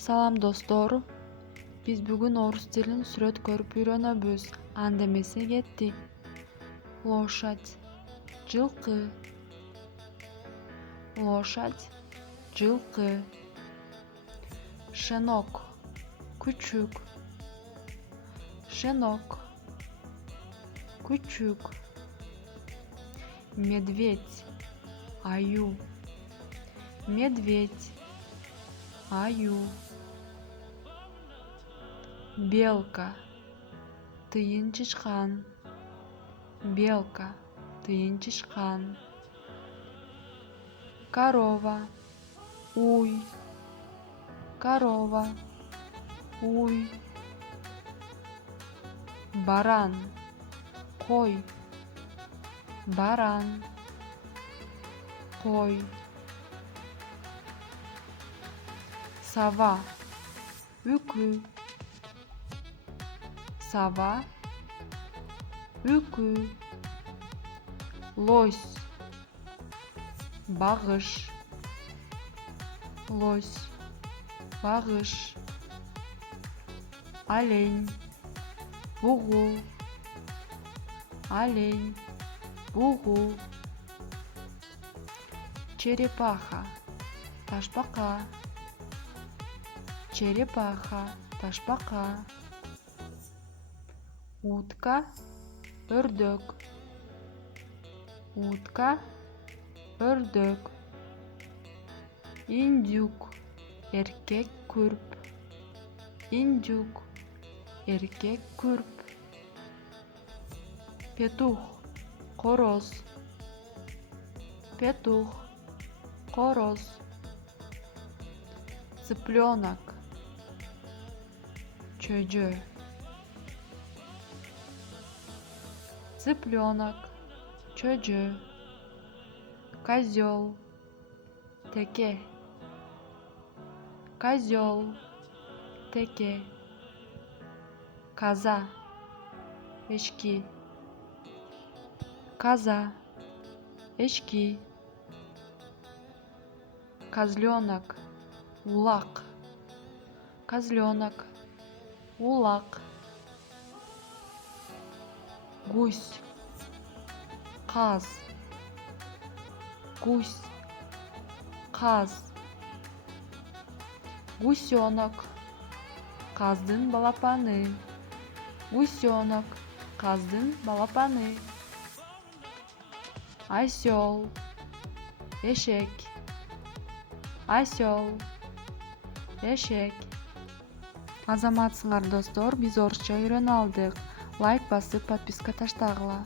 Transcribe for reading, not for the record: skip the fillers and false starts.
Салам достор, биз бүгүн орус тилин сүрөт көрүп үйрөнөбүз. Анда эмесе кеттик. Лошадь, жылкы. Лошадь, жылкы. Щенок, күчүк. Щенок, күчүк. Медведь, аю. Медведь, аю. Белка, тыйын чычкан. Белка, тыйын чычкан. Корова, уй. Корова, уй. Баран, кой. Баран, кой. Сова, үкү. Сова, үкү. Лось, багыш. Лось, багыш. Олень, бугу. Олень, бугу. Черепаха, ташбака. Черепаха, ташбака. Утка, өрдөк. Утка, өрдөк. Индюк, эркек күрп. Индюк, эркек күрп. Петух, короз. Петух, короз. Цыпленок, чөйжө. Цыпленок, чөйжө. Козел, теке. Козел, теке. Коза, эшки. Коза, эшки. Козленок, улак. Козленок, улак. Гусь, каз. Гусь, каз. Гусенок, каздын балапаны. Гусенок, каздын балапаны. Осел, эшек. Осел, эшек. Азаматсыңар достор, биз орусча үйрөнө алдык. Лайк басып, подписка таштагыла.